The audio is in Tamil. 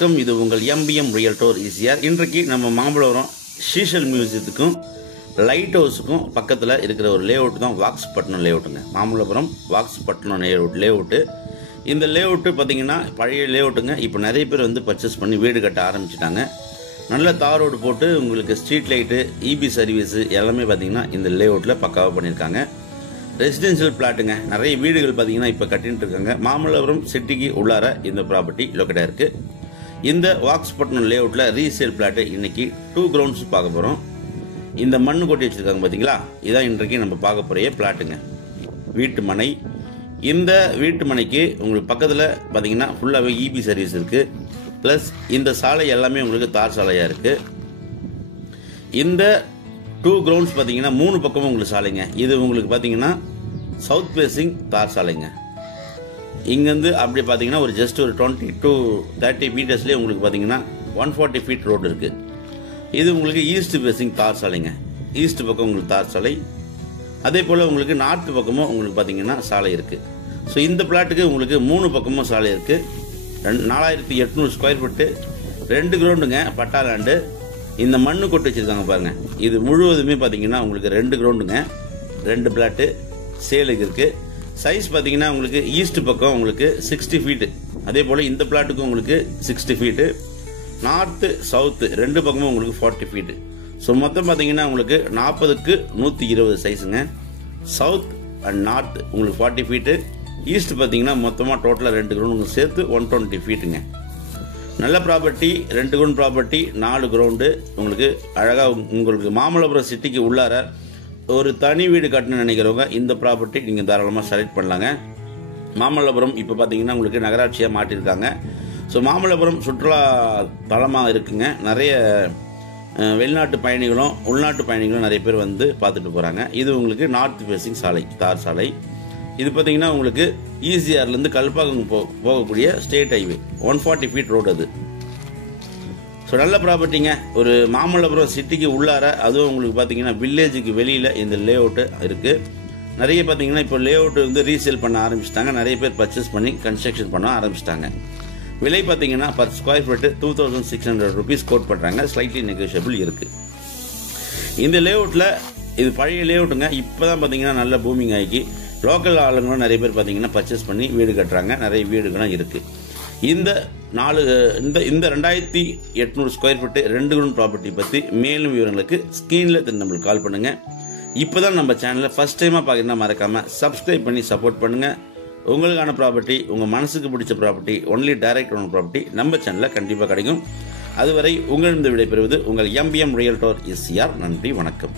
வணக்கம், இது உங்கள் எம்பிஎம் ரியல்டோர் ஈசிஆர். இன்றைக்கு நம்ம மாம்பழம் ஷீஷல் மியூசியத்துக்கும் லைட் ஹவுஸுக்கும் பக்கத்தில் இருக்கிற ஒரு லேஅவுட் தான் வாக்ஸ்பட்டினம் லேஅவுட்டுங்க. மாமல்லபுரம் வாக்ஸ்பட்டினம் லேஅவுட்டு. இந்த லேஅவுட்டு பார்த்தீங்கன்னா பழைய லேஅவுட்டுங்க. இப்போ நிறைய பேர் வந்து பர்ச்சேஸ் பண்ணி வீடு கட்ட ஆரம்பிச்சிட்டாங்க. நல்ல தார் ரோடு போட்டு உங்களுக்கு ஸ்ட்ரீட் லைட்டு, இபி சர்வீஸு எல்லாமே பார்த்தீங்கன்னா இந்த லேஅவுட்டில் பக்காவாக பண்ணியிருக்காங்க. ரெசிடென்ஷியல் பிளாட்டுங்க. நிறைய வீடுகள் பார்த்தீங்கன்னா இப்போ கட்டிட்டு இருக்காங்க. மாமல்லபுரம் சிட்டிக்கு உள்ளார இந்த ப்ராப்பர்ட்டி லொக்கேட்டாக இருக்குது. இந்த வாக்ஸ்பட்டினம் லேஅவுட்டில் ரீசேல் பிளாட்டு இன்னைக்கு 2 கிரவுண்ட்ஸ் பார்க்க போகிறோம். இந்த மண்ணு கொட்டி வச்சுருக்காங்க பார்த்தீங்களா, இதான் இன்றைக்கு நம்ம பார்க்க போகிற பிளாட்டுங்க. வீட்டு மனை. இந்த வீட்டு மனைக்கு உங்களுக்கு பக்கத்தில் பார்த்தீங்கன்னா ஃபுல்லாகவே இபி சர்வீஸ் இருக்குது. ப்ளஸ் இந்த சாலை எல்லாமே உங்களுக்கு தார் சாலையாக இருக்குது. இந்த 2 கிரவுண்ட்ஸ் பார்த்தீங்கன்னா 3 பக்கமும் உங்களுக்கு சாலைங்க. இது உங்களுக்கு பார்த்தீங்கன்னா சவுத் ஃபேசிங் தார் சாலைங்க. இங்கேருந்து அப்படி பார்த்தீங்கன்னா ஒரு ஜஸ்ட் ஒரு 20 to 30 மீட்டர்ஸ்லேயே உங்களுக்கு பார்த்தீங்கன்னா 140 ஃபீட் ரோடு இருக்குது. இது உங்களுக்கு ஈஸ்ட் ஃபேசிங் தார் சாலைங்க. ஈஸ்ட் பக்கம் உங்களுக்கு தார் சாலை, அதே போல் உங்களுக்கு நார்த் பக்கமும் உங்களுக்கு பார்த்தீங்கன்னா சாலை இருக்குது. ஸோ இந்த பிளாட்டுக்கு உங்களுக்கு 3 பக்கமும் சாலை இருக்குது. 4800 ஸ்கொயர் ஃபீட்டு, 2 கிரவுண்டுங்க பட்டா லேண்டு. இந்த மண்ணு கொட்டு வச்சுருக்காங்க பாருங்க. இது முழுவதுமே பார்த்தீங்கன்னா உங்களுக்கு 2 கிரவுண்டுங்க, 2 பிளாட்டு சேலுக்கு இருக்குது. சைஸ் பார்த்தீங்கன்னா உங்களுக்கு ஈஸ்ட் பக்கம் உங்களுக்கு 60 ஃபீட்டு, அதே போல் இந்த பிளாட்டுக்கும் உங்களுக்கு 60 ஃபீட்டு. நார்த்து சவுத்து 2 பக்கமும் உங்களுக்கு 40 ஃபீட்டு. ஸோ மொத்தம் பார்த்தீங்கன்னா உங்களுக்கு 40க்கு 120 சைஸுங்க. சவுத் அண்ட் நார்த் உங்களுக்கு 40 ஃபீட்டு. ஈஸ்ட் பார்த்தீங்கன்னா மொத்தமாக டோட்டலாக 2 கிரவுண்டுங்க சேர்த்து 120 ஃபீட்டுங்க. நல்ல ப்ராப்பர்ட்டி, 2 கிரவுண்ட் ப்ராப்பர்ட்டி, 4 கிரவுண்டு. உங்களுக்கு அழகாக உங்களுக்கு மாமல்லபுரம் சிட்டிக்கு உள்ளார ஒரு தனி வீடு கட்டணும்னு நினைக்கிறவங்க இந்த ப்ராப்பர்ட்டி நீங்கள் தாராளமாக செலக்ட் பண்ணலாங்க. மாமல்லபுரம் இப்போ பார்த்தீங்கன்னா உங்களுக்கு நகராட்சியாக மாட்டியிருக்காங்க. ஸோ மாமல்லபுரம் சுற்றுலா தலமாக இருக்குங்க. நிறைய வெளிநாட்டு பயணிகளும் உள்நாட்டு பயணிகளும் நிறைய பேர் வந்து பார்த்துட்டு போகிறாங்க. இது உங்களுக்கு நார்த் ஃபேசிங் சாலை, தார் சாலை. இது பார்த்தீங்கன்னா உங்களுக்கு ஈசிஆர்லேருந்து கல்பாக்கம் போகக்கூடிய ஸ்டேட் ஹைவே 140 ஃபீட் ரோடு அது. ஸோ நல்ல ப்ராப்பர்ட்டிங்க. ஒரு மாமல்லபுரம் சிட்டிக்கு உள்ளார, அதுவும் உங்களுக்கு பார்த்தீங்கன்னா வில்லேஜுக்கு வெளியில் இந்த லேஅவுட்டு இருக்குது. நிறைய பார்த்தீங்கன்னா இப்போ லேஅவுட்டு வந்து ரீசேல் பண்ண ஆரம்பிச்சிட்டாங்க. நிறைய பேர் பர்ச்சேஸ் பண்ணி கன்ஸ்ட்ரக்ஷன் பண்ண ஆரம்பிச்சிட்டாங்க. விலை பார்த்தீங்கன்னா per square feet 2600 rupees quote பண்ணுறாங்க. ஸ்லைட்லி நெகோஷியபிள் இருக்குது. இந்த லேஅவுட்டில் இது பழைய லேஅவுட்டுங்க. இப்போ தான் பார்த்தீங்கன்னா நல்ல பூமிங் ஆகி லோக்கல் ஆளுங்களும் நிறைய பேர் பார்த்தீங்கன்னா பர்ச்சேஸ் பண்ணி வீடு கட்டுறாங்க. நிறைய வீடுகளும் இருக்குது. இந்த 2800 ஸ்கொயர் ஃபீட்டு 2 கிரவுண்ட் ப்ராப்பர்ட்டி பற்றி மேலும் விவரங்களுக்கு ஸ்க்ரீனில் நம்மளுக்கு கால் பண்ணுங்கள். இப்போ தான் நம்ம சேனலில் ஃபஸ்ட் டைமாக பார்க்குறதுனா மறக்காமல் சப்ஸ்கிரைப் பண்ணி சப்போர்ட் பண்ணுங்கள். உங்களுக்கான ப்ராப்பர்ட்டி, உங்கள் மனசுக்கு பிடிச்ச property, only direct own property நம்ம சேனலில் கண்டிப்பாக கிடைக்கும். அதுவரை உங்களிடம் விடைபெறுவது உங்கள் எம்பிஎம் ரியல்டோர் ஈசிஆர். நன்றி, வணக்கம்.